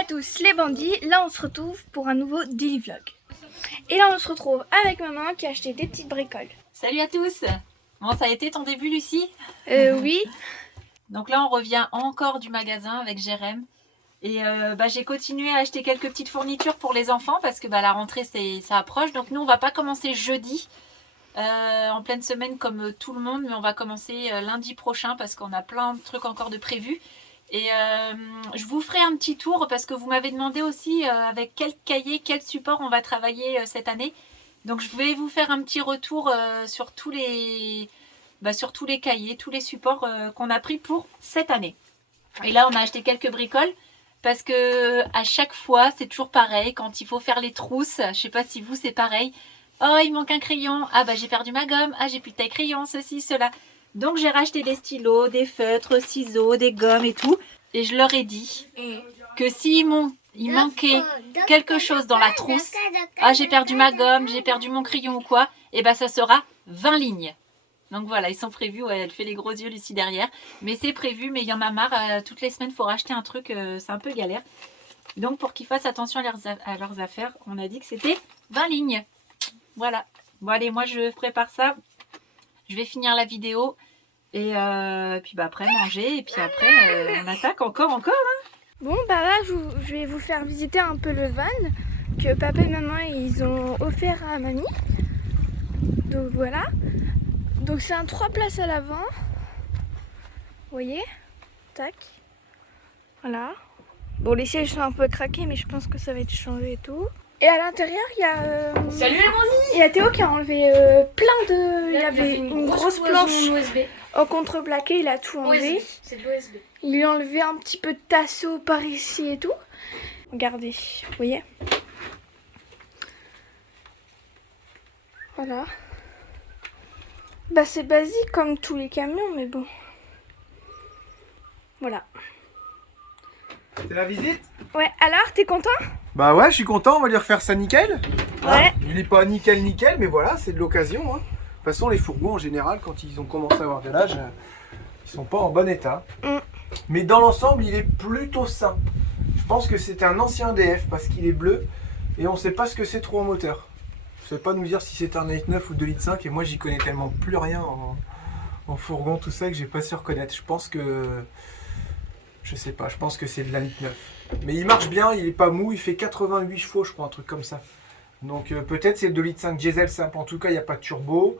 à tous les bandits, là on se retrouve pour un nouveau daily vlog. Et là on se retrouve avec maman qui a acheté des petites bricoles. Salut à tous. Bon, ça a été ton début, Lucie? Oui. Donc là on revient encore du magasin avec Jérém. Et j'ai continué à acheter quelques petites fournitures pour les enfants parce que la rentrée ça approche. Donc nous on va pas commencer jeudi en pleine semaine comme tout le monde, mais on va commencer lundi prochain parce qu'on a plein de trucs encore de prévus. Et je vous ferai un petit tour parce que vous m'avez demandé aussi avec quel cahier, quel support on va travailler cette année. Donc je vais vous faire un petit retour sur tous les cahiers, tous les supports qu'on a pris pour cette année. Et là on a acheté quelques bricoles parce que à chaque fois c'est toujours pareil quand il faut faire les trousses. Je sais pas si vous c'est pareil. Oh il manque un crayon, ah j'ai perdu ma gomme, ah j'ai plus de taille crayon, ceci, cela. Donc j'ai racheté des stylos, des feutres, ciseaux, des gommes et tout. Et je leur ai dit que s'il manquait quelque chose dans la trousse, ah j'ai perdu ma gomme, j'ai perdu mon crayon ou quoi, et ça sera 20 lignes. Donc voilà, ils sont prévus, ouais, elle fait les gros yeux Lucie derrière. Mais c'est prévu, mais il y en a marre, toutes les semaines il faut racheter un truc, c'est un peu galère. Donc pour qu'ils fassent attention à leurs affaires, on a dit que c'était 20 lignes. Voilà. Bon allez, moi je prépare ça. Je vais finir la vidéo et puis après manger et puis après on attaque encore. Hein. Bon là je vais vous faire visiter un peu le van que papa et maman ils ont offert à mamie. Donc voilà. Donc c'est un 3 places à l'avant. Vous voyez? Tac. Voilà. Bon les sièges sont un peu craqués mais je pense que ça va être changé et tout. Et à l'intérieur, il y a... Salut les bandits. Il y a Théo qui a enlevé plein de... Il y avait une grosse planche en contreplaqué, il a tout enlevé. C'est de l'OSB. Il a enlevé un petit peu de tasseau par ici et tout. Regardez, vous voyez? Voilà. C'est basique comme tous les camions, mais bon. Voilà. C'est la visite? Ouais, alors, t'es content? Bah ouais, je suis content, on va lui refaire ça nickel. Ouais. Il est pas nickel, mais voilà, c'est de l'occasion. De toute façon, les fourgons en général, quand ils ont commencé à avoir de l'âge, ils sont pas en bon état. Mais dans l'ensemble, il est plutôt sain. Je pense que c'était un ancien DF parce qu'il est bleu et on sait pas ce que c'est trop en moteur. Je sais pas nous dire si c'est un 1,9 ou 2,5 litres et moi j'y connais tellement plus rien en fourgon, tout ça que j'ai pas su reconnaître. Je pense que... Je sais pas, je pense que c'est de la 1,9 litre. Mais il marche bien, il est pas mou, il fait 88 chevaux, je crois, un truc comme ça. Donc peut-être c'est le 2,5 litres diesel simple. En tout cas, il n'y a pas de turbo.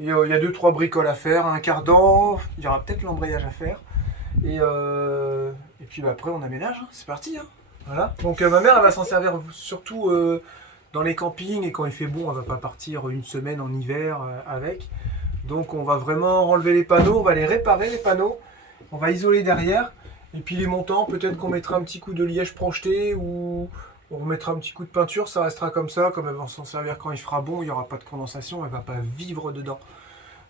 Et il y a 2-3 bricoles à faire, un cardan, il y aura peut-être l'embrayage à faire. Et puis après, on aménage, c'est parti. Voilà. Donc ma mère, elle va s'en servir surtout dans les campings. Et quand il fait beau, on va pas partir une semaine en hiver avec. Donc on va vraiment enlever les panneaux, on va les réparer les panneaux. On va isoler derrière. Et puis les montants, peut-être qu'on mettra un petit coup de liège projeté ou on remettra un petit coup de peinture, ça restera comme ça, comme elle va s'en servir quand il fera bon, il n'y aura pas de condensation, elle ne va pas vivre dedans.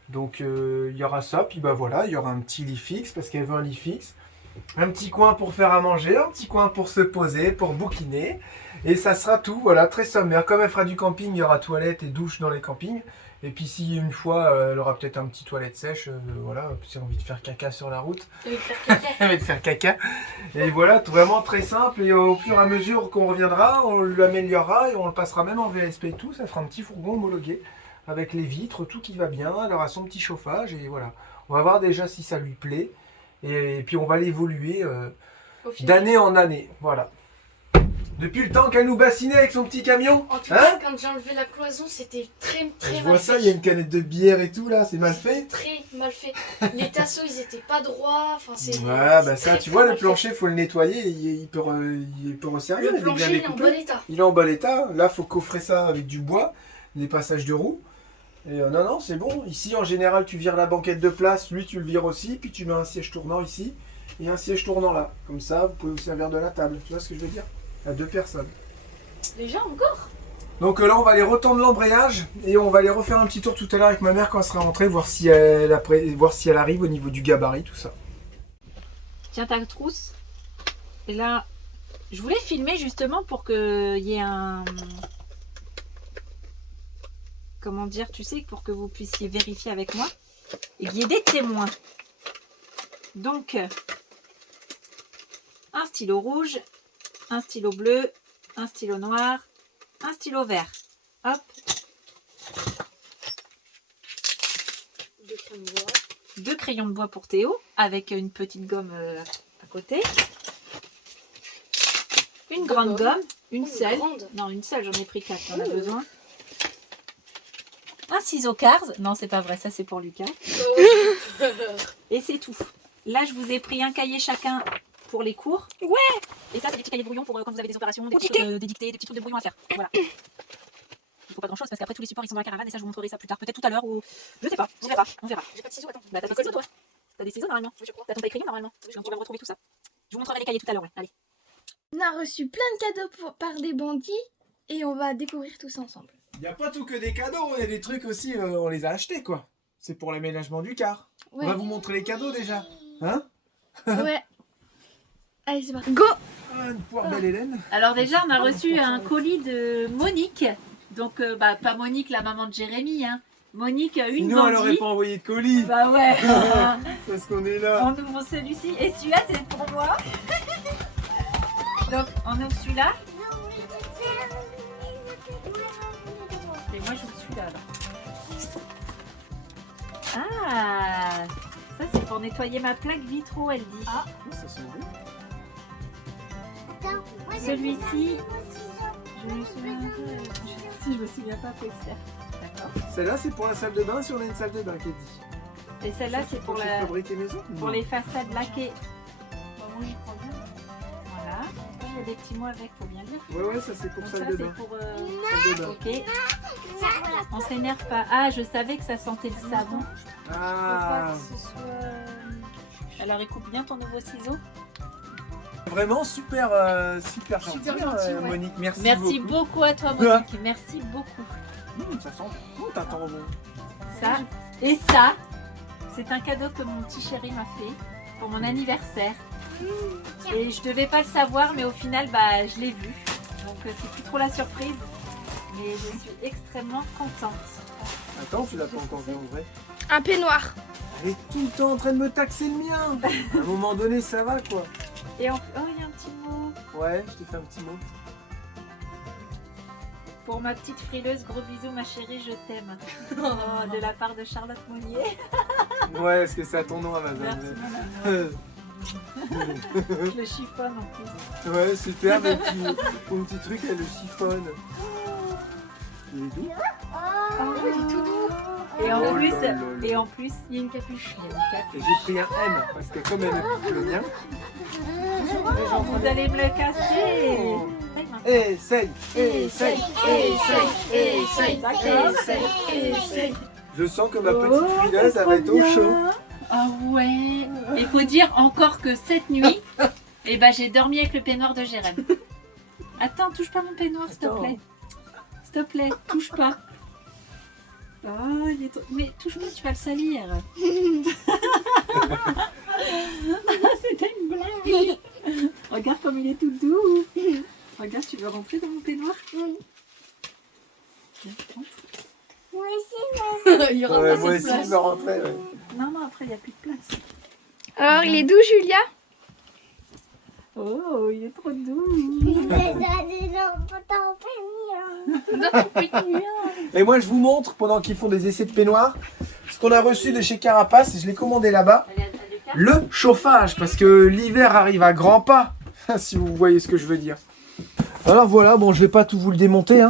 Donc il y aura ça, puis voilà, il y aura un petit lit fixe parce qu'elle veut un lit fixe. Un petit coin pour faire à manger, un petit coin pour se poser, pour bouquiner. Et ça sera tout, voilà, très sommaire. Comme elle fera du camping, il y aura toilette et douche dans les campings. Et puis si une fois, elle aura peut-être un petit toilette sèche, voilà, si elle a envie de faire caca sur la route. Elle va de faire caca. Et voilà, vraiment très simple. Et au fur et à mesure qu'on reviendra, on l'améliorera et on le passera même en VSP et tout. Ça fera un petit fourgon homologué avec les vitres, tout qui va bien. Elle aura son petit chauffage et voilà. On va voir déjà si ça lui plaît. Et puis on va l'évoluer d'année en année. Voilà. Depuis le temps qu'elle nous bassinait avec son petit camion. En tout cas, quand j'ai enlevé la cloison, c'était très je mal fait. vois ça, il y a une canette de bière et tout là, c'est mal fait. Très mal fait. Les tasseaux, ils étaient pas droits. Enfin, c'est. Ouais, ça, tu vois, le plancher, faut le nettoyer, il peut resservir. Le plancher, il est en bon état. Il est en bon état. Là, faut coffrer ça avec du bois, les passages de roues. Et non, c'est bon. Ici, en général, tu vires la banquette de place, lui, tu le vires aussi, puis tu mets un siège tournant ici et un siège tournant là. Comme ça, vous pouvez vous servir de la table. Tu vois ce que je veux dire? À 2 personnes. Déjà encore? Donc là, on va aller retendre l'embrayage et on va aller refaire un petit tour tout à l'heure avec ma mère quand elle sera rentrée, voir si elle arrive au niveau du gabarit, tout ça. Tiens ta trousse. Et là, je voulais filmer justement pour qu'il y ait un... Comment dire, tu sais, pour que vous puissiez vérifier avec moi. Et qu'il y ait des témoins. Donc, un stylo rouge un stylo bleu, un stylo noir, un stylo vert. Hop, 2 crayons de bois. 2 crayons de bois pour Théo avec une petite gomme à côté. Une grande gomme, une seule. Non, une seule, j'en ai pris 4, on a besoin. Un ciseau Cars. Non, c'est pas vrai, ça c'est pour Lucas. Et c'est tout. Là, je vous ai pris un cahier chacun pour les cours. Ouais. Et ça, c'est des petits cahiers de brouillon pour quand vous avez des opérations, des petits trucs, des dictées, des petits trucs de brouillon à faire. Voilà. Il faut pas grand chose parce qu'après tous les supports ils sont dans la caravane et ça je vous montrerai ça plus tard, peut-être tout à l'heure ou je sais pas, on verra, on verra. J'ai pas de ciseaux, attends. Bah t'as pas de ciseaux toi. T'as des ciseaux normalement. Oui, je crois. T'as ton taille-crayon normalement. Donc tu vas retrouver tout ça. Je vous montrerai les cahiers tout à l'heure, ouais. Allez. On a reçu plein de cadeaux par des bandits et on va découvrir tout ça ensemble. Il n'y a pas tout que des cadeaux, il y a des trucs aussi, on les a achetés quoi. C'est pour l'aménagement du car. Ouais. On va vous montrer les cadeaux déjà. Hein? Ouais. Allez, c'est parti. Go! Ah, une poire belle Hélène. Alors déjà on a reçu un colis de Monique. Donc bah pas Monique la maman de Jérémy, hein. Monique une Sinon elle aurait bandit. pas envoyé de colis. Bah ouais. Parce qu'on est là. On ouvre celui-ci et celui-là c'est pour moi. Donc on ouvre celui-là. Et moi je ouvre celui-là alors. Ah, ça c'est pour nettoyer ma plaque vitro, elle dit. Ah, Ça sent bon. celui-ci, je me souviens si je me souviens pas pour faire. D'accord. Celle-là c'est pour la salle de bain si on a une salle de bain qui est dit. Et celle-là c'est pour la, fabriquer maison. pour les façades laquées. Moi j'y crois bien. Voilà. Il y a des petits mots avec, faut bien dire. Ouais ça c'est pour Donc salle ça de c'est bain. pour. Salle de bain. Ok. On s'énerve pas. Ah, je savais que ça sentait le savon. Ah. Faut pas que ce soit. Alors écoute bien ton nouveau ciseau. Vraiment super super gentil, Super gentil, ouais. Monique. Merci, Merci beaucoup à toi Monique. Merci beaucoup. Ça sent bon. T'attends bon. Ça et ça, c'est un cadeau que mon petit chéri m'a fait pour mon anniversaire. Et je devais pas le savoir, mais au final, bah, je l'ai vu. Donc c'est plus trop la surprise, mais je suis extrêmement contente. Attends, tu l'as pas encore vu en vrai. Un peignoir. Elle est tout le temps en train de me taxer le mien. À un moment donné, ça va quoi. Et oh, il y a un petit mot Ouais, je t'ai fait un petit mot. pour ma petite frileuse. Gros bisous, ma chérie, je t'aime. Oh, de la part de Charlotte Monnier. Ouais, parce que c'est à ton nom Amazon. Merci mon amour. Je le chiffonne en plus. Ouais, super, mon petit truc, elle le chiffonne. Il est doux. Oh, il est tout doux. Et en plus, il y a une capuche. Il y a une capuche. Et j'ai pris un M, parce que comme elle est le mien. Vous allez me le casser. Essaye, essaye. Essaye. Je sens que ma petite frileuse, elle va être au chaud. Ah ouais. Il faut dire encore que cette nuit, eh ben, j'ai dormi avec le peignoir de Jérém. Attends, touche pas mon peignoir, s'il te Attends. plaît. S'il te plaît, touche pas. Oh, il est trop... Mais touche pas, tu vas le salir. C'était une blague. Regarde comme il est tout doux. Regarde, tu veux rentrer dans mon peignoir? Viens, rentre. Il y aura Ouais, pas moi cette aussi, place. je vais rentrer. Ouais. Non, non, après, il n'y a plus de place. Alors, il est doux, Julia? Oh, il est trop doux. Et moi, je vous montre, pendant qu'ils font des essais de peignoir, ce qu'on a reçu de chez Carapace, je l'ai commandé là-bas, le chauffage, parce que l'hiver arrive à grands pas, si vous voyez ce que je veux dire. Alors voilà, bon, je vais pas tout vous le démonter, hein,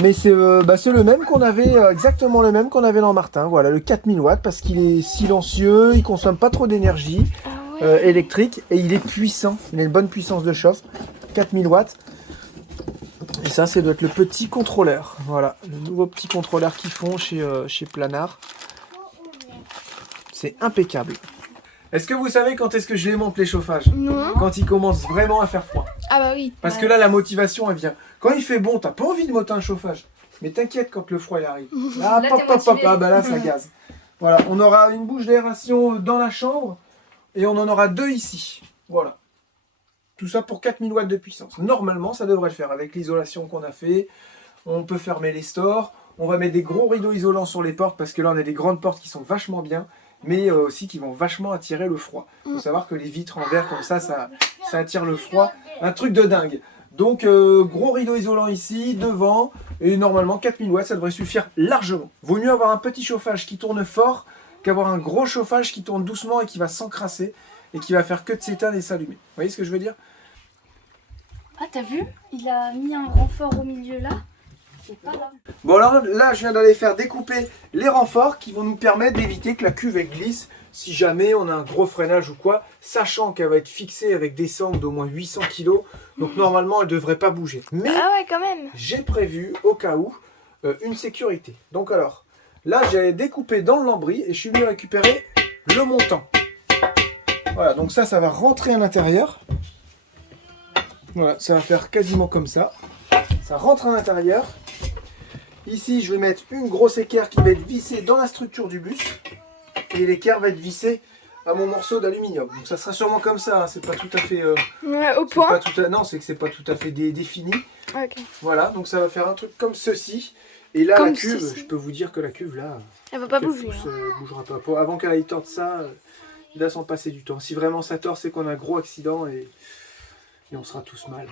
mais c'est le même qu'on avait, exactement le même qu'on avait dans Martin. Voilà, le 4000 watts, parce qu'il est silencieux, il consomme pas trop d'énergie électrique, et il est puissant, il a une bonne puissance de chauffe, 4000 watts. Et ça doit être le petit contrôleur. Voilà, le nouveau petit contrôleur qu'ils font chez Planard. C'est impeccable. Est-ce que vous savez quand est-ce que je démonte les chauffages? Non. Quand il commence vraiment à faire froid. Ah bah oui. Parce que là, la motivation, elle vient. Quand il fait bon, t'as pas envie de monter un chauffage. Mais t'inquiète quand le froid il arrive. Là, Là, pop, t'es pop, pop, motivé. ah, bah là, ça gaze. Voilà, on aura une bouche d'aération dans la chambre et on en aura 2 ici. Voilà. Tout ça pour 4000 watts de puissance. Normalement, ça devrait le faire avec l'isolation qu'on a fait. On peut fermer les stores. On va mettre des gros rideaux isolants sur les portes parce que là, on a des grandes portes qui sont vachement bien, mais aussi qui vont vachement attirer le froid. Il faut savoir que les vitres en verre comme ça attire le froid. Un truc de dingue. Donc gros rideau isolant ici, devant, et normalement 4000 watts, ça devrait suffire largement. Vaut mieux avoir un petit chauffage qui tourne fort qu'avoir un gros chauffage qui tourne doucement et qui va s'encrasser et qui va faire que de s'éteindre et s'allumer. Vous voyez ce que je veux dire? Ah, t'as vu? Il a mis un renfort au milieu là. C'est pas là. Bon alors là, je viens d'aller faire découper les renforts qui vont nous permettre d'éviter que la cuve elle glisse si jamais on a un gros freinage ou quoi, sachant qu'elle va être fixée avec des sangles d'au moins 800 kg, donc normalement elle ne devrait pas bouger. Mais Ah ouais, quand même. j'ai prévu au cas où une sécurité. Donc alors, là j'ai découpé dans le lambris et je suis venu récupérer le montant. Voilà, donc ça va rentrer à l'intérieur. Voilà, ça va faire quasiment comme ça. Ça rentre à l'intérieur. Ici, je vais mettre une grosse équerre qui va être vissée dans la structure du bus. Et l'équerre va être vissée à mon morceau d'aluminium. Donc ça sera sûrement comme ça, hein. C'est pas tout à fait... Ouais, au c'est point. pas tout à... Non, c'est que c'est pas tout à fait défini. Ok. Voilà, donc ça va faire un truc comme ceci. Et là, Comme la cuve, ceci. je peux vous dire que la cuve, là, Elle va pas qu'elle bouger. pousse, Hein. bougera pas. Avant qu'elle aille tordre ça, il va s'en passer du temps. Si vraiment ça tord, c'est qu'on a un gros accident et on sera tous mal.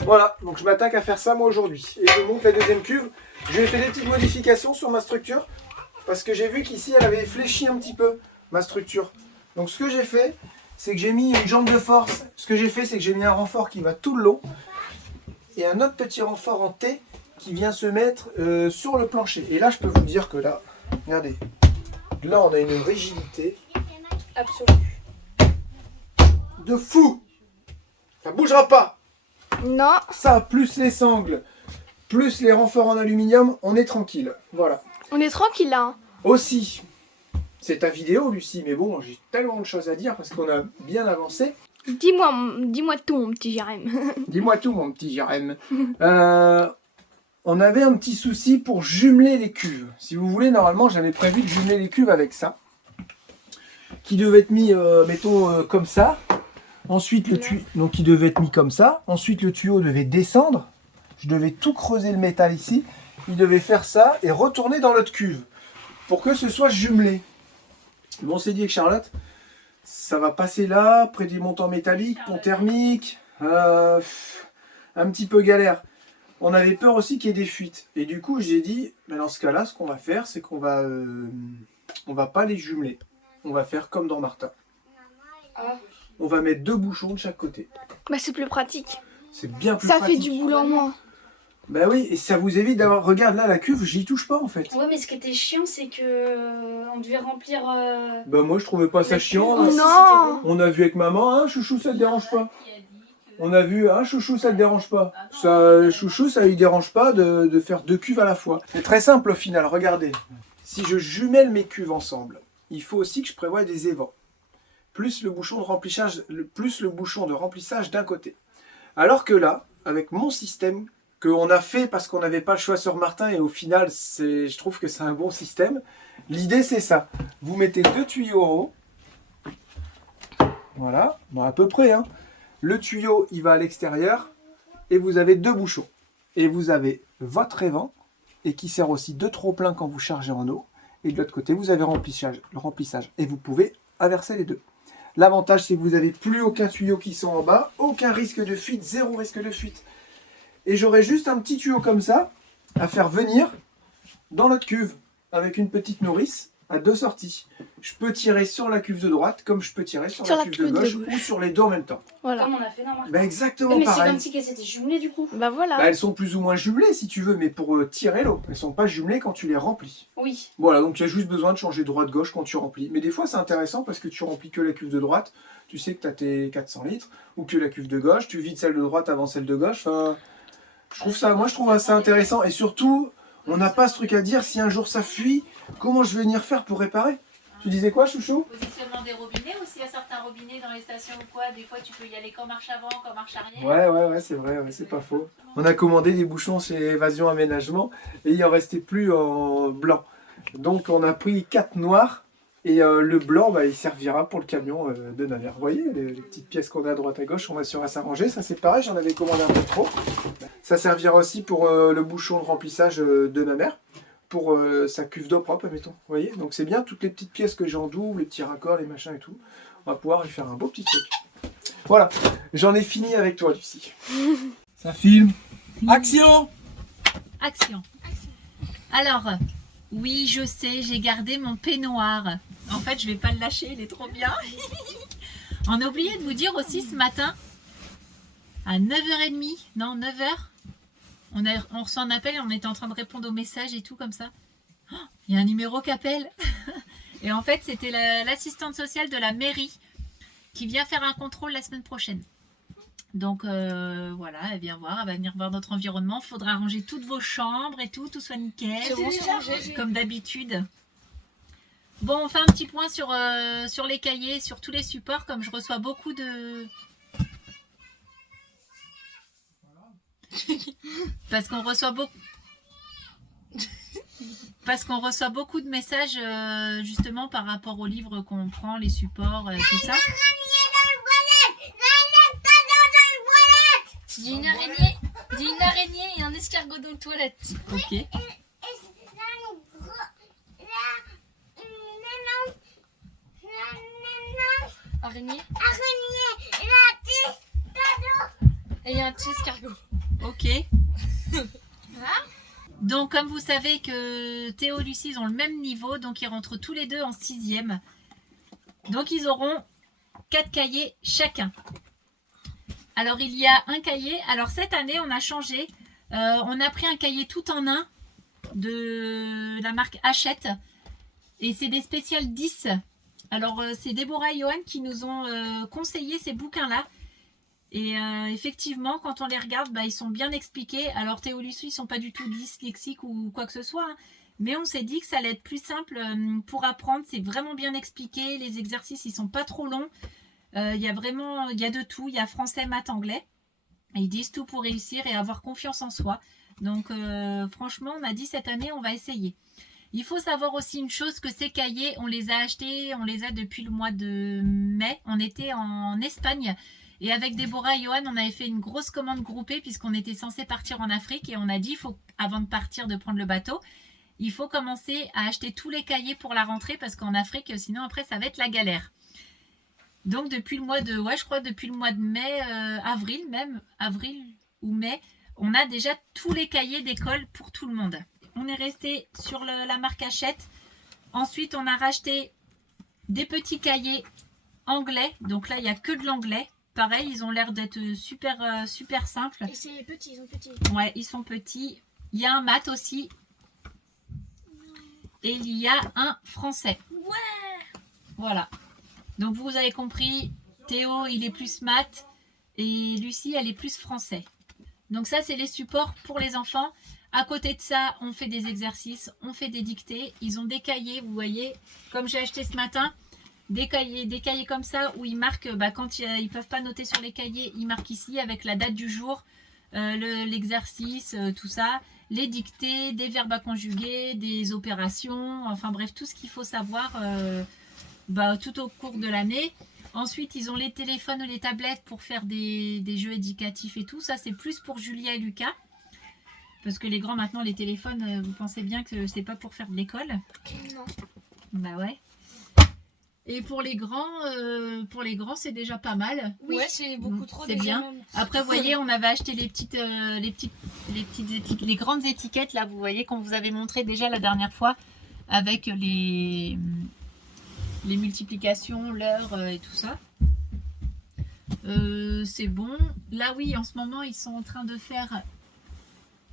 Voilà, donc je m'attaque à faire ça moi aujourd'hui. Et je vous montre la deuxième cuve. Je lui ai fait des petites modifications sur ma structure. Parce que j'ai vu qu'ici, elle avait fléchi un petit peu, ma structure. Donc ce que j'ai fait, c'est que j'ai mis une jambe de force. Ce que j'ai fait, c'est que j'ai mis un renfort qui va tout le long. Et un autre petit renfort en T qui vient se mettre sur le plancher. Et là, je peux vous dire que là, regardez. Là, on a une rigidité Absolument. de fou. Ça bougera pas. Non. Ça, plus les sangles, plus les renforts en aluminium, on est tranquille. Voilà. On est tranquille là. Hein. Aussi, c'est ta vidéo, Lucie, mais bon, j'ai tellement de choses à dire parce qu'on a bien avancé. Dis-moi tout, mon petit Jérém. Dis-moi tout, mon petit Jérém. On avait un petit souci pour jumeler les cuves. Si vous voulez, normalement, j'avais prévu de jumeler les cuves avec ça. Qui devait être mis, mettons, comme ça. Ensuite, le tuyau, donc il devait être mis comme ça. Ensuite, le tuyau devait descendre. Je devais tout creuser le métal ici. Il devait faire ça et retourner dans l'autre cuve. Pour que ce soit jumelé. Bon, on s'est dit avec Charlotte, ça va passer là, près des montants métalliques, pont thermique. Un petit peu galère. On avait peur aussi qu'il y ait des fuites. Et du coup, j'ai dit, ben dans ce cas-là, ce qu'on va faire, c'est qu'on va, on va pas les jumeler. On va faire comme dans Martin. On va mettre 2 bouchons de chaque côté. Bah c'est plus pratique. C'est bien plus Ça pratique. fait du boulot en moins. Bah oui, et ça vous évite d'avoir... Regarde là, la cuve, j'y touche pas en fait. Ouais, mais ce qui était chiant, c'est que on devait remplir. Bah moi, je trouvais pas ça la chiant. cuve. Hein. Si, Non. On a vu avec maman, hein, chouchou, ça te dérange pas. On a vu, hein, chouchou, ça te dérange pas. Ça, chouchou, ça lui dérange pas de faire 2 cuves à la fois. C'est très simple au final, regardez. Si je jumelle mes cuves ensemble, il faut aussi que je prévoie des évents. Plus le bouchon de remplissage, d'un côté. Alors que là, avec mon système, qu'on a fait parce qu'on n'avait pas le choix sur Martin, et au final, je trouve que c'est un bon système. L'idée, c'est ça. Vous mettez 2 tuyaux en haut. Voilà, bon, à peu près, hein. Le tuyau, il va à l'extérieur et vous avez 2 bouchons. Et vous avez votre évent et qui sert aussi de trop-plein quand vous chargez en eau. Et de l'autre côté, vous avez le remplissage. Et vous pouvez inverser les deux. L'avantage, c'est que vous n'avez plus aucun tuyau qui sont en bas, aucun risque de fuite, 0 risque de fuite. Et j'aurai juste un petit tuyau comme ça à faire venir dans notre cuve avec une petite nourrice à 2 sorties. Je peux tirer sur la cuve de droite comme je peux tirer sur la cuve de gauche ou sur les deux en même temps. Voilà. Comme on a fait normalement. Ben exactement Mais c'est pareil. comme si elles étaient jumelées du coup. Bah voilà. Bah, elles sont plus ou moins jumelées si tu veux, mais pour tirer l'eau. Elles sont pas jumelées quand tu les remplis. Oui. Voilà, donc il y a juste besoin de changer droite-gauche quand tu remplis. Mais des fois c'est intéressant parce que tu remplis que la cuve de droite, tu sais que tu as tes 400 litres, ou que la cuve de gauche, tu vides celle de droite avant celle de gauche. Enfin, je trouve ça intéressant. Et surtout, on n'a pas ce truc à dire, si un jour ça fuit, comment je vais venir faire pour réparer? Tu disais quoi, chouchou? Positionnement des robinets aussi, il y a certains robinets dans les stations ou quoi, des fois tu peux y aller qu'en marche avant, qu'en marche arrière. Ouais, c'est vrai, ouais, c'est pas faux. On a commandé des bouchons chez Évasion Aménagement et il en restait plus en blanc. Donc on a pris 4 noirs et le blanc, bah, il servira pour le camion de Namur. Vous voyez, les petites pièces qu'on a à droite à gauche, on va sur à s'arranger. Ça c'est pareil, j'en avais commandé un peu trop. Ça servira aussi pour le bouchon de remplissage de ma mère. Pour sa cuve d'eau propre, mettons. Vous voyez, donc c'est bien, toutes les petites pièces que j'ai en double, les petits raccords, les machins et tout. On va pouvoir lui faire un beau petit truc. Voilà, j'en ai fini avec toi, Lucie. Ça filme. Action! Action. Alors, oui, je sais, j'ai gardé mon peignoir. En fait, je vais pas le lâcher, il est trop bien. On a oublié de vous dire aussi ce matin, à 9h30, non, 9h, on reçoit un appel et on était en train de répondre aux messages et tout comme ça. Oh, il y a un numéro qui appelle. Et en fait, c'était l'assistante sociale de la mairie qui vient faire un contrôle la semaine prochaine. Donc voilà, elle vient voir, elle va venir voir notre environnement. Il faudra ranger toutes vos chambres et tout soit nickel, comme d'habitude. Bon, on fait un petit point sur les cahiers, sur tous les supports, comme je reçois beaucoup de... Parce qu'on reçoit beaucoup de messages justement par rapport aux livres qu'on prend, les supports, tout ça. Il y a une araignée et un escargot dans les toilettes. Ok. Araignée. Et il y a un petit escargot. Ok. Donc comme vous savez que Théo et Lucie ils ont le même niveau, donc ils rentrent tous les deux en 6e. Donc ils auront 4 cahiers chacun. Alors il y a un cahier, alors cette année on a changé, on a pris un cahier tout en un de la marque Hachette et c'est des spéciales 10. Alors c'est Déborah et Johan qui nous ont conseillé ces bouquins-là. Et effectivement, quand on les regarde, bah, ils sont bien expliqués. Alors Théo et Lucie, ils ne sont pas du tout dyslexiques ou quoi que ce soit. Hein. Mais on s'est dit que ça allait être plus simple pour apprendre. C'est vraiment bien expliqué. Les exercices, ils ne sont pas trop longs. Il y a de tout. Il y a français, maths, anglais. Et ils disent tout pour réussir et avoir confiance en soi. Donc franchement, on a dit cette année, on va essayer. Il faut savoir aussi une chose, que ces cahiers, on les a achetés, on les a depuis le mois de mai. On était en Espagne. Et avec Déborah et Johan, on avait fait une grosse commande groupée puisqu'on était censé partir en Afrique. Et on a dit, avant de partir, de prendre le bateau, il faut commencer à acheter tous les cahiers pour la rentrée parce qu'en Afrique, sinon après, ça va être la galère. Donc depuis le mois de, depuis le mois de mai, avril ou mai, on a déjà tous les cahiers d'école pour tout le monde. On est resté sur la marque Hachette. Ensuite, on a racheté des petits cahiers anglais. Donc là, il n'y a que de l'anglais. Pareil, ils ont l'air d'être super simples. Et c'est petit, ils sont petits. Ouais, ils sont petits. Il y a un maths aussi. Et il y a un français. Ouais. Voilà. Donc vous avez compris, Théo, il est plus maths. Et Lucie, elle est plus français. Donc ça, c'est les supports pour les enfants. À côté de ça, on fait des exercices, on fait des dictées. Ils ont des cahiers, vous voyez, comme j'ai acheté ce matin. Des cahiers comme ça où ils marquent, quand ils ne peuvent pas noter sur les cahiers, ils marquent ici avec la date du jour, l'exercice, tout ça, les dictées, des verbes à conjuguer, des opérations, enfin bref, tout ce qu'il faut savoir tout au cours de l'année. Ensuite, ils ont les téléphones ou les tablettes pour faire des jeux éducatifs et tout. Ça, c'est plus pour Julia et Lucas. Parce que les grands, maintenant, les téléphones, vous pensez bien que c'est pas pour faire de l'école? Non. Bah ouais. Et pour les grands, c'est déjà pas mal. Oui, ouais, c'est beaucoup trop. C'est bien. Même. Après, vous voyez, on avait acheté les grandes étiquettes là. Vous voyez qu'on vous avait montré déjà la dernière fois avec les multiplications, l'heure et tout ça. C'est bon. Là, oui, en ce moment, ils sont en train de faire.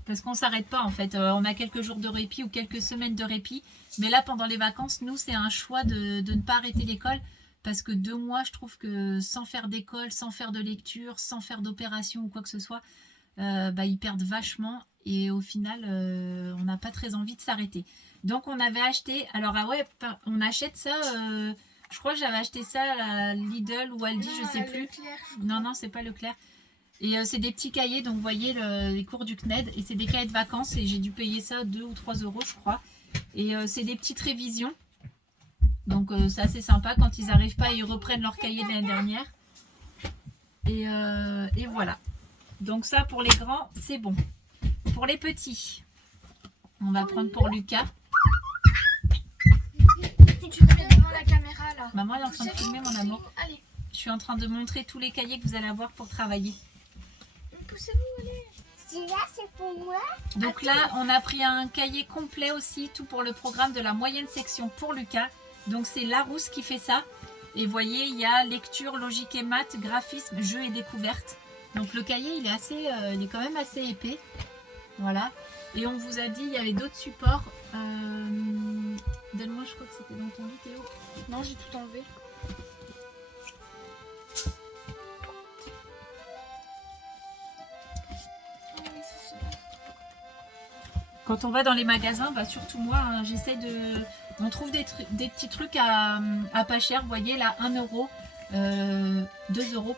Parce qu'on ne s'arrête pas en fait, on a quelques jours de répit ou quelques semaines de répit. Mais là, pendant les vacances, nous, c'est un choix de ne pas arrêter l'école. Parce que 2 mois, je trouve que sans faire d'école, sans faire de lecture, sans faire d'opération ou quoi que ce soit, ils perdent vachement. Et au final, on n'a pas très envie de s'arrêter. Donc, on avait acheté... Alors, on achète ça... je crois que j'avais acheté ça à Lidl ou Aldi, je ne sais plus. Leclerc, non, c'est pas Leclerc. Et c'est des petits cahiers, donc vous voyez les cours du CNED, et c'est des cahiers de vacances, et j'ai dû payer ça 2 ou 3 euros, je crois. Et c'est des petites révisions, donc c'est assez sympa, quand ils n'arrivent pas, ils reprennent leur cahier de l'année dernière. Et voilà. Donc ça, pour les grands, c'est bon. Pour les petits, on va prendre pour Lucas. Tu te mets devant la caméra, là. Maman, elle est en train de filmer, mon amour. Allez. Je suis en train de montrer tous les cahiers que vous allez avoir pour travailler. Poussez-vous, allez. Celui-là, c'est pour moi. Donc là, on a pris un cahier complet aussi, tout pour le programme de la moyenne section pour Lucas. Donc c'est Larousse qui fait ça. Et vous voyez, il y a lecture, logique et maths, graphisme, jeux et découvertes. Donc le cahier, il est quand même assez épais. Voilà. Et on vous a dit, il y avait d'autres supports. Donne-moi, je crois que c'était dans ton lit, Théo. Non, j'ai tout enlevé. Quand on va dans les magasins, bah surtout moi, hein, j'essaie de... On trouve des petits trucs à pas cher. Vous voyez là, 1 euro, 2 euros,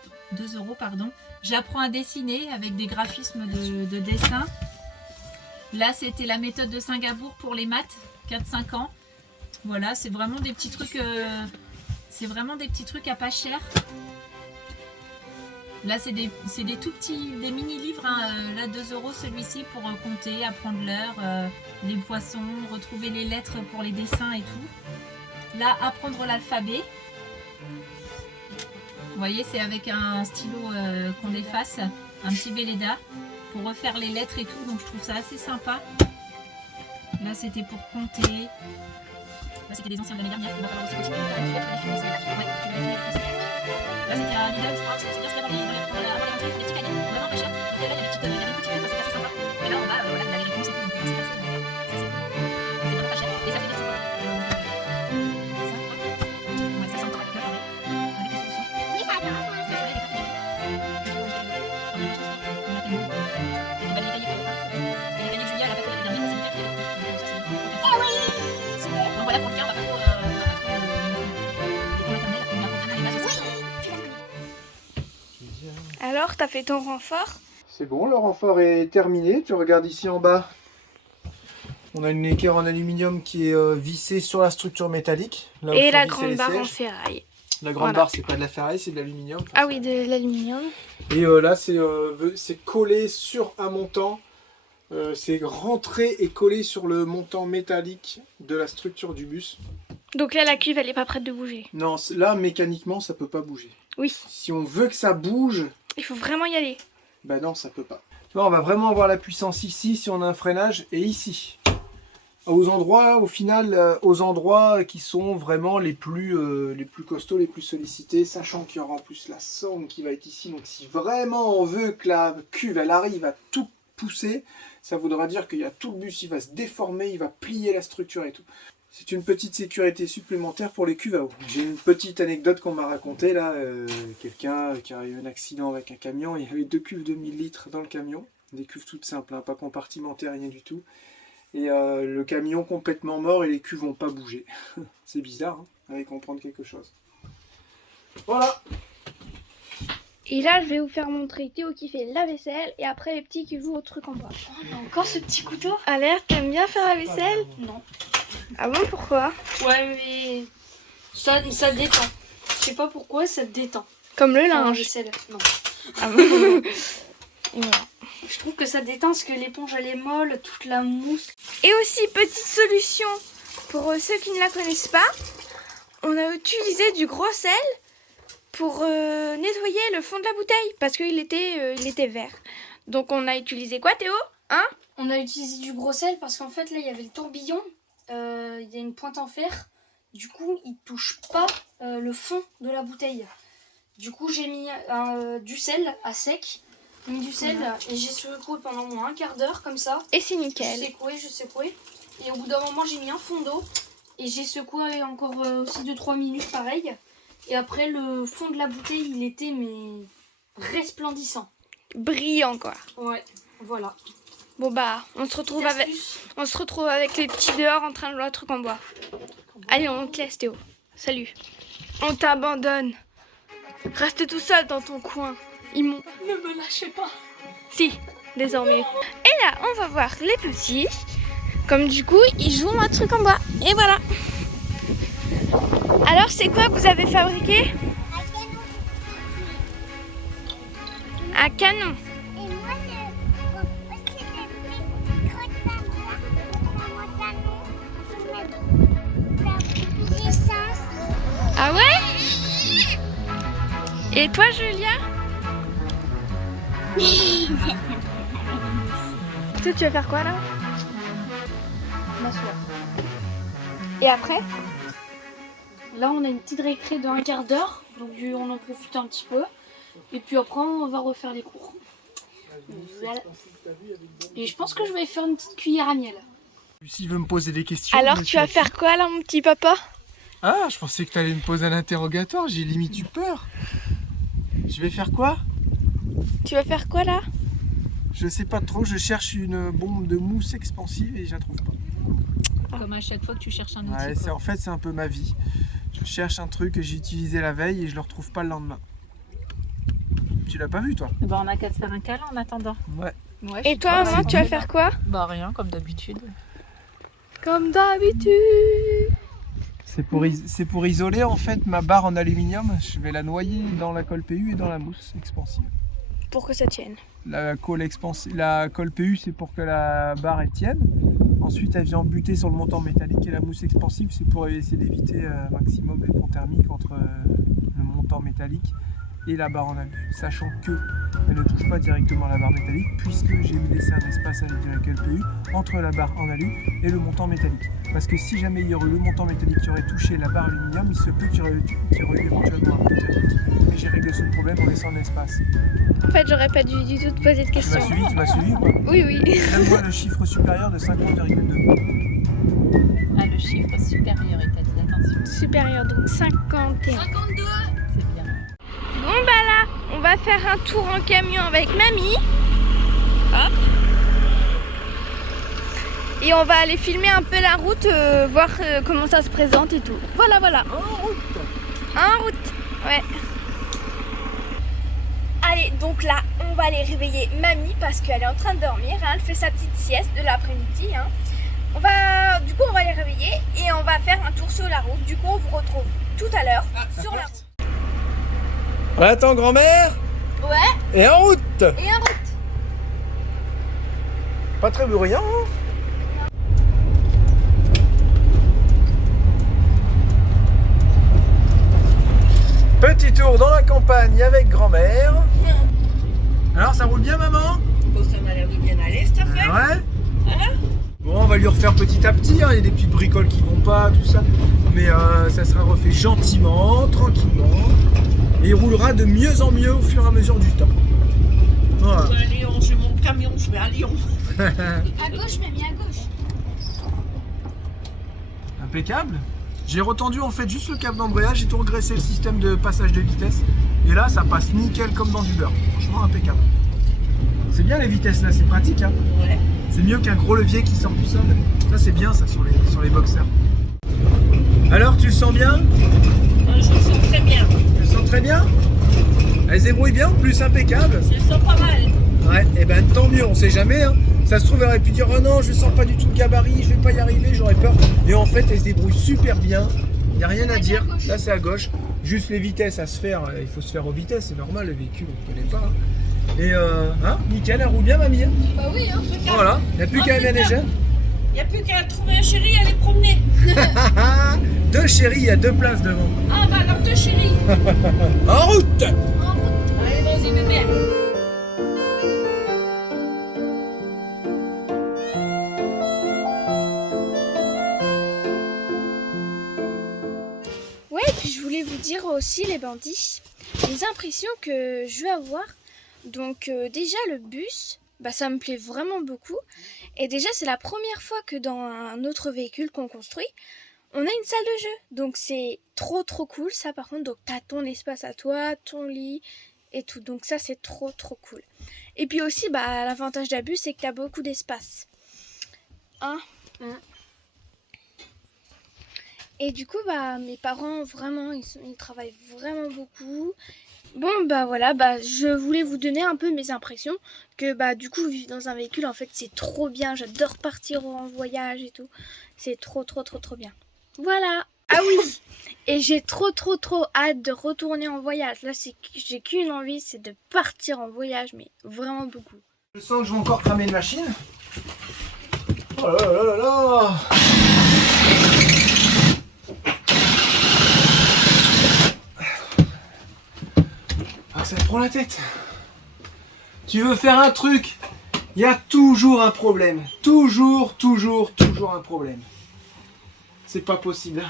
pardon. J'apprends à dessiner avec des graphismes de dessin. Là, c'était la méthode de Singapour pour les maths, 4-5 ans. Voilà, c'est vraiment des petits trucs... à pas cher. Là, c'est des tout petits, des mini-livres. Hein. Là, 2 euros celui-ci pour compter, apprendre l'heure, les poissons, retrouver les lettres pour les dessins et tout. Là, apprendre l'alphabet. Vous voyez, c'est avec un stylo qu'on efface, un petit Velleda, pour refaire les lettres et tout. Donc, je trouve ça assez sympa. Là, c'était pour compter. Là, c'était des anciens de l'année dernière. Il va falloir aussi continuer à là, c'était à Lidl, je crois. C'est bien ce qu'il y a dans les petits cahiers. Vraiment pas cher. Et là, il y a des petites boutiques, c'est assez sympa. Et là, en bas, voilà, il y a les réponses et tout. Donc, c'est vraiment pas cher. Et ça fait des sous. Ouais, c'est sympa avec cœur, avec les solutions. Oui, ça va. Donc voilà pour le cas, on va pas trop... Alors, t'as fait ton renfort? C'est bon, le renfort est terminé. Tu regardes ici en bas. On a une équerre en aluminium qui est vissée sur la structure métallique. Là où Et sont la vissés grande les barre en sièges. ferraille. La grande Voilà. barre, c'est pas de la ferraille, c'est de l'aluminium. Ah oui, de l'aluminium. Et là, c'est collé sur un montant. C'est rentré et collé sur le montant métallique de la structure du bus. Donc là, la cuve, elle est pas prête de bouger. Non, là, mécaniquement, ça peut pas bouger. Oui, Si on veut que ça bouge, il faut vraiment y aller. ben non, ça peut pas. Tu vois, on va vraiment avoir la puissance ici si on a un freinage et ici. Aux endroits, au final, aux endroits qui sont vraiment les plus costauds, les plus sollicités, sachant qu'il y aura en plus la sonde qui va être ici. Donc si vraiment on veut que la cuve, elle arrive à tout pousser, ça voudra dire qu'il y a tout le bus, il va se déformer, il va plier la structure et tout. C'est une petite sécurité supplémentaire pour les cuves à eau. J'ai une petite anecdote qu'on m'a racontée là. Quelqu'un qui a eu un accident avec un camion. Il y avait 2 cuves de 1000 litres dans le camion. Des cuves toutes simples, hein, pas compartimentées, rien du tout. Et le camion complètement mort et les cuves n'ont pas bougé. C'est bizarre, hein, allez comprendre quelque chose. Voilà. Et là, je vais vous faire montrer Théo qui fait la vaisselle et après les petits qui jouent au truc en bois. Oh, on a encore ce petit couteau. Alerte, t'aimes bien faire la vaisselle? Non. Ah bon, pourquoi? Ouais, mais ça détend. Je sais pas pourquoi, ça détend. Comme le Enfin, la linge. vaisselle, non. Ah bon. Et voilà. Je trouve que ça détend parce que l'éponge elle est molle, toute la mousse. Et aussi, petite solution pour ceux qui ne la connaissent pas, on a utilisé du gros sel pour nettoyer le fond de la bouteille parce qu'il était vert. Donc on a utilisé quoi, Théo? Hein? On a utilisé du gros sel parce qu'en fait là il y avait le tourbillon, il y a une pointe en fer, du coup il touche pas le fond de la bouteille. Du coup j'ai mis du sel à sec, j'ai mis du sel et j'ai secoué pendant au moins un quart d'heure comme ça. Et c'est Je nickel. secouais. Et au bout d'un moment j'ai mis un fond d'eau et j'ai secoué encore aussi 2-3 minutes pareil. Et après le fond de la bouteille il était mais resplendissant. Brillant quoi. Ouais, voilà. Bon bah, on se retrouve avec les petits dehors en train de jouer un truc en bois. Allez, on te laisse Théo. Salut. On t'abandonne. Reste tout seul dans ton coin. Immonde. Ne me lâchez pas. Si, désormais. Et là, on va voir les petits. Comme du coup, ils jouent un truc en bois. Et voilà. Alors, c'est quoi que vous avez fabriqué? Un canon. Et moi, je aussi des crottes comme ça mon canon pour mettre la puissance. Ah ouais? Et toi, Julia? Toi, tu vas faire quoi là? M'asseoir. Et après? Là, on a une petite récré de 1/4 d'heure, donc on en profite un petit peu. Et puis après, on va refaire les cours. Voilà. Et je pense que je vais faire une petite cuillère à miel. Lucie veut me poser des questions. Alors, tu vas faire quoi là, mon petit papa? Ah, je pensais que tu allais me poser un interrogatoire, j'ai limite eu peur. Je vais faire quoi? Tu vas faire quoi là? Je sais pas trop, je cherche une bombe de mousse expansive et je la trouve pas. Comme à chaque fois que tu cherches un outil. Ouais, quoi. en fait, c'est un peu ma vie. Je cherche un truc que j'ai utilisé la veille et je le retrouve pas le lendemain. Tu l'as pas vu, toi? Bah, on a qu'à se faire un câlin en attendant. Ouais. Ouais, Et toi, maman, tu vas faire quoi? Bah rien, comme d'habitude. Comme d'habitude. C'est pour isoler en fait ma barre en aluminium. Je vais la noyer dans la colle PU et dans la mousse expansive. Pour que ça tienne. La colle PU, c'est pour que la barre elle tienne. Ensuite, elle vient buter sur le montant métallique et la mousse expansive, c'est pour essayer d'éviter un maximum les ponts thermiques entre le montant métallique et la barre en alu, sachant que elle ne touche pas directement la barre métallique puisque j'ai laissé un espace avec de la colle PU entre la barre en alu et le montant métallique. Parce que si jamais il y aurait eu le montant métallique qui aurait touché la barre aluminium, il se peut qu'il y aurait eu éventuellement un pont thermique. Mais j'ai réglé ce problème en laissant un espace. En fait, j'aurais pas dû du tout te poser de Tu questions. m'as suivi ou pas? Oui, oui. Donne-moi le chiffre supérieur de 50,2. Ah, le chiffre supérieur est dit, attention. Supérieur, donc 51. 52. C'est bien. Bon bah là, on va faire un tour en camion avec mamie. Hop. Et on va aller filmer un peu la route, voir comment ça se présente et tout. Voilà, voilà. En route! En route. Ouais. Allez, donc là, on va aller réveiller mamie parce qu'elle est en train de dormir. Hein. Elle fait sa petite sieste de l'après-midi. Hein. Du coup, on va les réveiller et on va faire un tour sur la route. Du coup, on vous retrouve tout à l'heure sur la route. Attends, grand-mère! Ouais, Et en route! et en route. Pas très bruyant, hein? Petit tour dans la campagne avec grand-mère. Alors, ça roule bien, maman? Ça m'a l'air de bien aller cette affaire. Ouais. Bon, on va lui refaire petit à petit. Hein. Il y a des petites bricoles qui vont pas, tout ça. Mais ça sera refait gentiment, tranquillement. Et il roulera de mieux en mieux au fur et à mesure du temps. Voilà. Je vais à Lyon, j'ai mon camion, je vais à Lyon. À gauche, mamie, à gauche. Impeccable. J'ai retendu en fait juste le câble d'embrayage, j'ai tout regressé le système de passage de vitesse. Et là, ça passe nickel comme dans du beurre. Franchement, impeccable. C'est bien les vitesses là, c'est pratique. Hein. Ouais. C'est mieux qu'un gros levier qui sort du sol. Ça, c'est bien ça sur les boxers. Alors, tu le sens bien? Je le sens très bien. Tu le sens très bien? Elle se débrouille bien en plus, impeccable. Je le sens pas mal. Ouais, et ben tant mieux, on sait jamais. Hein. Ça se trouve, elle aurait pu dire oh non, je sens pas du tout le gabarit, je vais pas y arriver, j'aurais peur. Et en fait, elle se débrouille super bien. Il n'y a rien à dire. Là, c'est à gauche. Juste les vitesses à se faire. Il faut se faire aux vitesses, c'est normal, le véhicule, on ne connaît pas. Hein. Et nickel, elle roule bien, mamie. Bah oui, hein. Voilà, il n'y a plus qu'à la neige. Il n'y a plus qu'à trouver un chéri et aller promener. Deux chéris, il y a deux places devant. Ah bah alors deux chéris. En route! Allez, vas-y bébé. Ouais, et puis je voulais vous dire aussi, les bandits, les impressions que je vais avoir. Donc déjà le bus, bah, ça me plaît vraiment beaucoup. Et déjà c'est la première fois que dans un autre véhicule qu'on construit, on a une salle de jeu. Donc c'est trop cool ça par contre. Donc t'as ton espace à toi, ton lit et tout. Donc ça c'est trop cool. Et puis aussi bah, l'avantage d'un bus c'est que t'as beaucoup d'espace. Hein? Et du coup, bah, mes parents, vraiment, ils travaillent vraiment beaucoup. Bon, bah voilà, bah, je voulais vous donner un peu mes impressions. Que bah, du coup, vivre dans un véhicule, en fait, c'est trop bien. J'adore partir en voyage et tout. C'est trop bien. Voilà. Ah oui. Et j'ai trop hâte de retourner en voyage. Là, j'ai qu'une envie, c'est de partir en voyage, mais vraiment beaucoup. Je sens que je vais encore cramer une machine. Oh là là là là! Ah, ça te prend la tête. Tu veux faire un truc, il y a toujours un problème. Toujours un problème. C'est pas possible.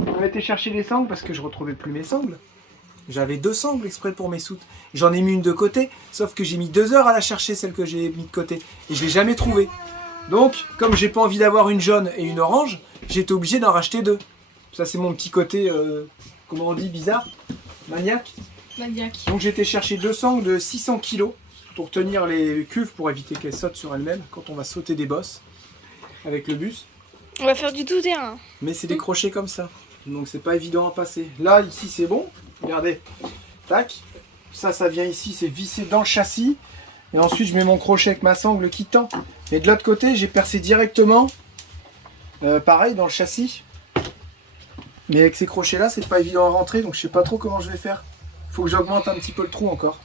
On a été chercher les sangles parce que je retrouvais plus mes sangles. J'avais 2 sangles exprès pour mes soutes. J'en ai mis une de côté, sauf que j'ai mis 2 heures à la chercher, celle que j'ai mis de côté. Et je l'ai jamais trouvée. Donc, comme j'ai pas envie d'avoir une jaune et une orange, j'ai été obligé d'en racheter 2. Ça, c'est mon petit côté, comment on dit, bizarre, maniaque. Donc j'ai été chercher 2 sangles de 600 kg pour tenir les cuves, pour éviter qu'elles sautent sur elles-mêmes quand on va sauter des bosses avec le bus. On va faire du tout terrain. Mais c'est des crochets comme ça, donc c'est pas évident à passer. Là, ici, c'est bon. Regardez, tac. Ça vient ici, c'est vissé dans le châssis. Et ensuite, je mets mon crochet avec ma sangle qui tend. Et de l'autre côté, j'ai percé directement, pareil, dans le châssis. Mais avec ces crochets-là, c'est pas évident à rentrer, donc je sais pas trop comment je vais faire. Faut que j'augmente un petit peu le trou encore.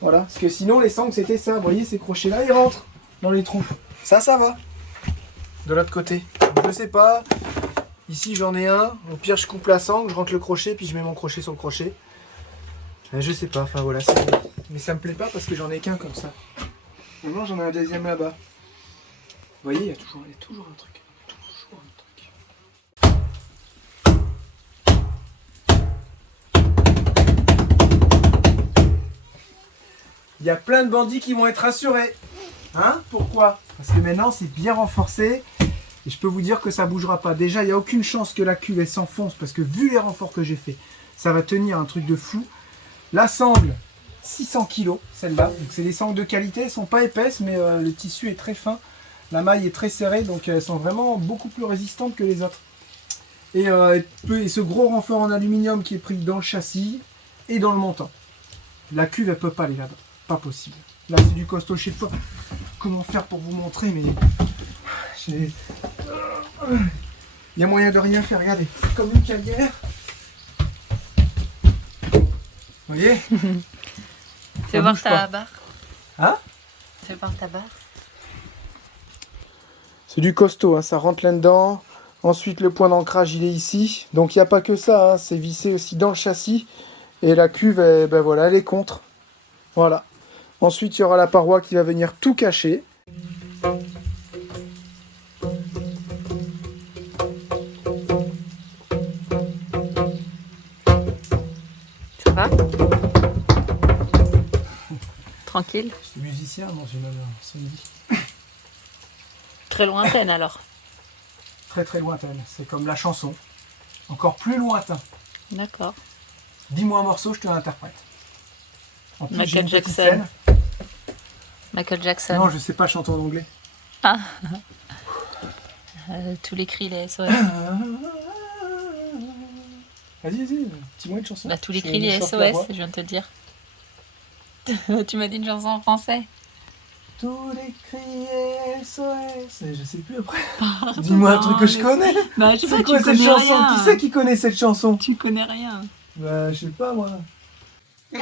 Voilà, parce que sinon, les sangles, c'était ça. Vous voyez, ces crochets-là, ils rentrent dans les trous. Ça va. De l'autre côté, je sais pas. Ici, j'en ai un. Au pire, je coupe la sangle, je rentre le crochet, puis je mets mon crochet sur le crochet. Je sais pas, enfin voilà. Mais ça me plaît pas parce que j'en ai qu'un comme ça. Maintenant, j'en ai un deuxième là-bas. Vous voyez, il y a toujours un truc. Toujours un truc. Il y a plein de bandits qui vont être rassurés. Hein? Pourquoi? Parce que maintenant, c'est bien renforcé. Et je peux vous dire que ça bougera pas. Déjà, il n'y a aucune chance que la cuve elle s'enfonce. Parce que vu les renforts que j'ai fait, ça va tenir un truc de fou. La sangle, 600 kg, celle-là. Donc c'est des sangles de qualité. Elles ne sont pas épaisses, mais le tissu est très fin. La maille est très serrée. Donc elles sont vraiment beaucoup plus résistantes que les autres. Et ce gros renfort en aluminium qui est pris dans le châssis et dans le montant. La cuve, elle peut pas aller là-bas. Pas possible. Là, c'est du costaud. Je sais pas comment faire pour vous montrer, mais il y a moyen de rien faire. Regardez, comme une calière. Vous voyez? Fais voir ta barre. Hein? Fais voir ta barre. C'est du costaud, hein, ça rentre là-dedans. Ensuite, le point d'ancrage, il est ici. Donc, il n'y a pas que ça, hein, c'est vissé aussi dans le châssis. Et la cuve, ben voilà, elle est contre. Voilà. Ensuite, il y aura la paroi qui va venir tout cacher. Ça va? Tranquille? Je suis musicien dans une samedi. Très lointaine alors. Très très lointaine. C'est comme la chanson. Encore plus lointain. D'accord. Dis-moi un morceau, je te l'interprète. En plus, j'ai Michael une petite Jackson. scène. Michael Jackson. Non, je sais pas chanter en anglais. Ah. Tous les cris, les SOS. Vas-y, dis-moi une chanson. Bah, tous les Je cris, les chauffe la SOS, voix. je viens de te le dire. Tu m'as dit une chanson en français. Tous les cris SOS. Et je sais plus après. Pardon, Dis-moi un truc que je connais. Bah, je sais C'est pas, quoi tu cette connais chanson? rien. Qui c'est qui connaît cette chanson? Tu connais rien. Bah, je sais pas moi. Quand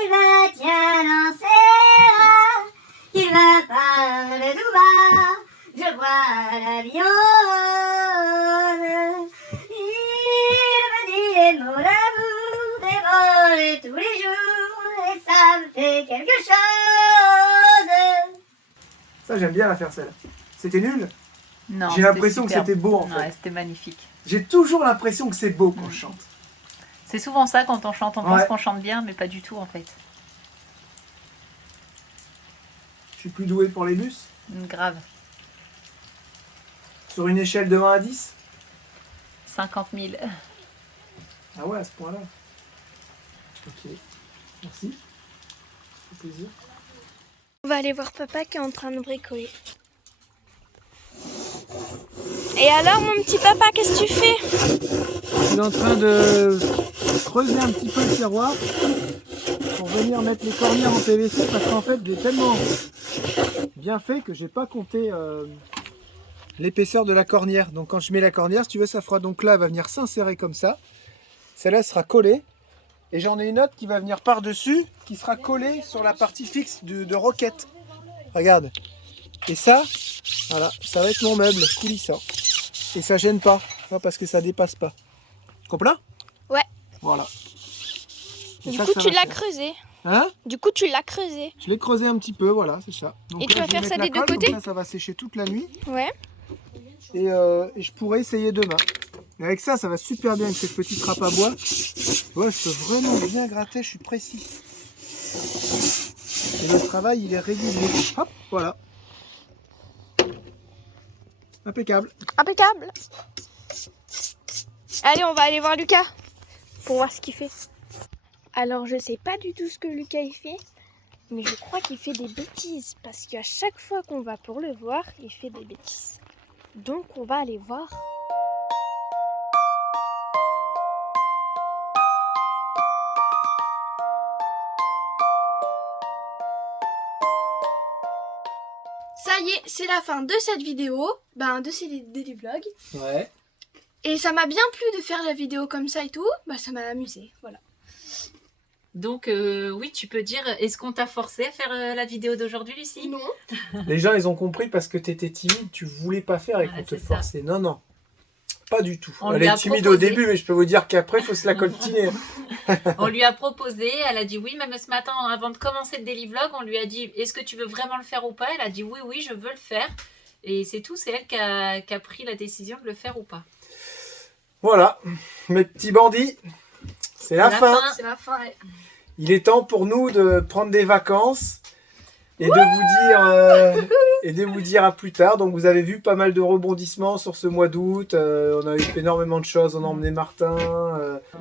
il me tient dans ses bras, il me parle tout bas, je vois l'avion. Il me dit des mots d'amour, des vols tous les jours, et ça me fait quelque chose. Ça, j'aime bien la faire celle-là. C'était nul? Non. J'ai l'impression que superbe. c'était beau en Ouais, fait. c'était magnifique. J'ai toujours l'impression que c'est beau quand je chante. C'est souvent ça quand on chante. On Ouais. pense qu'on chante bien, mais pas du tout en fait. Je suis plus doué pour les bus. Grave. Sur une échelle de 1 à 10. 50 000. Ah ouais, à ce point-là. Ok. Merci. Ça fait plaisir. On va aller voir papa qui est en train de bricoler. Et alors, mon petit papa, qu'est-ce que tu fais? Je suis en train de creuser un petit peu le tiroir pour venir mettre les cornières en PVC parce qu'en fait j'ai tellement bien fait que j'ai pas compté l'épaisseur de la cornière. Donc quand je mets la cornière, si tu veux, ça fera donc là, elle va venir s'insérer comme ça. Celle-là sera collée et j'en ai une autre qui va venir par-dessus qui sera collée sur la partie fixe de roquette. Regarde. Et ça, voilà, ça va être mon meuble coulissant. Et ça gêne pas, parce que ça dépasse pas. Tu comprends? Ouais. Voilà. Et Du ça, coup, ça tu va l'as faire. creusé. Hein? Du coup, tu l'as creusé. Je l'ai creusé un petit peu, voilà, c'est ça. Donc Et tu là, vas je vais faire ça mettre des la deux colle, côtés? donc ça va sécher toute la nuit. Ouais. Et je pourrais essayer demain. Et avec ça, ça va super bien avec cette petite trappe à bois. Ouais, je peux vraiment bien gratter, je suis précis. Et le travail, il est régulier. Hop, voilà. Impeccable. Impeccable. Allez, on va aller voir Lucas pour voir ce qu'il fait. Alors, je sais pas du tout ce que Lucas il fait, mais je crois qu'il fait des bêtises parce qu'à chaque fois qu'on va pour le voir, il fait des bêtises. Donc, on va aller voir. Ça y est, c'est la fin de cette vidéo, de ces daily vlogs. Ouais. Et ça m'a bien plu de faire la vidéo comme ça et tout, ça m'a amusé, voilà. Donc oui, tu peux dire, est-ce qu'on t'a forcé à faire la vidéo d'aujourd'hui, Lucie? Non. Les gens, ils ont compris parce que tu étais timide, tu voulais pas faire et Voilà, qu'on te c'est ça. forçait. Non, non. Pas du tout. On Elle lui est a timide proposé. au début, mais je peux vous dire qu'après, il faut se la coltiner. On lui a proposé, elle a dit oui, même ce matin, avant de commencer le daily vlog, on lui a dit, est-ce que tu veux vraiment le faire ou pas? Elle a dit oui, oui, je veux le faire. Et c'est tout, c'est elle qui a pris la décision de le faire ou pas. Voilà, mes petits bandits, c'est la fin. C'est la fin. Il est temps pour nous de prendre des vacances et de vous dire à plus tard. Donc vous avez vu pas mal de rebondissements sur ce mois d'août. On a eu énormément de choses. On a emmené Martin.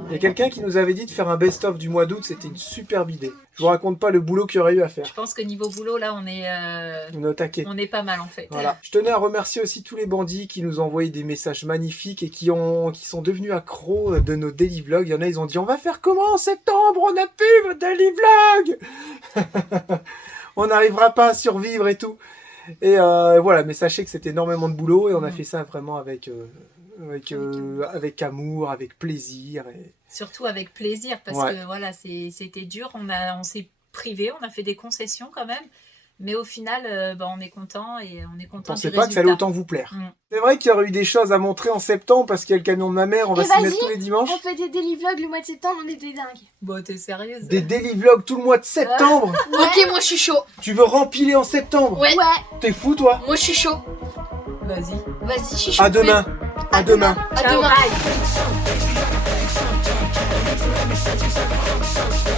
Il y a quelqu'un qui nous avait dit de faire un best-of du mois d'août. C'était une superbe idée. Je vous raconte pas le boulot qu'il y aurait eu à faire. Je pense que niveau boulot, là, on est pas mal en fait. Voilà. Je tenais à remercier aussi tous les bandits qui nous ont envoyé des messages magnifiques et qui sont devenus accros de nos daily vlogs. Il y en a, ils ont dit on va faire comment en septembre? On n'a plus vos daily vlogs. On n'arrivera pas à survivre et tout. Et voilà, mais sachez que c'était énormément de boulot et on a fait ça vraiment avec amour, avec plaisir. Et... Surtout avec plaisir parce Ouais. que voilà, c'était dur. On s'est privé, on a fait des concessions quand même. Mais au final, on est content et on est Je content du pensais pas que ça allait résultat. autant vous plaire. Mm. C'est vrai qu'il y aurait eu des choses à montrer en septembre parce qu'il y a le camion de ma mère, on va Et s'y mettre vas-y, tous les dimanches. On fait des daily vlogs le mois de septembre, on est des dingues. Bon, t'es sérieuse? Des daily vlogs tout le mois de septembre. Ok, moi je suis chaud. Tu veux rempiler en septembre? Ouais. T'es fou toi? Moi je suis chaud. Vas-y. Vas-y, je suis chaud. À demain. À demain. À Ciao, demain. bye.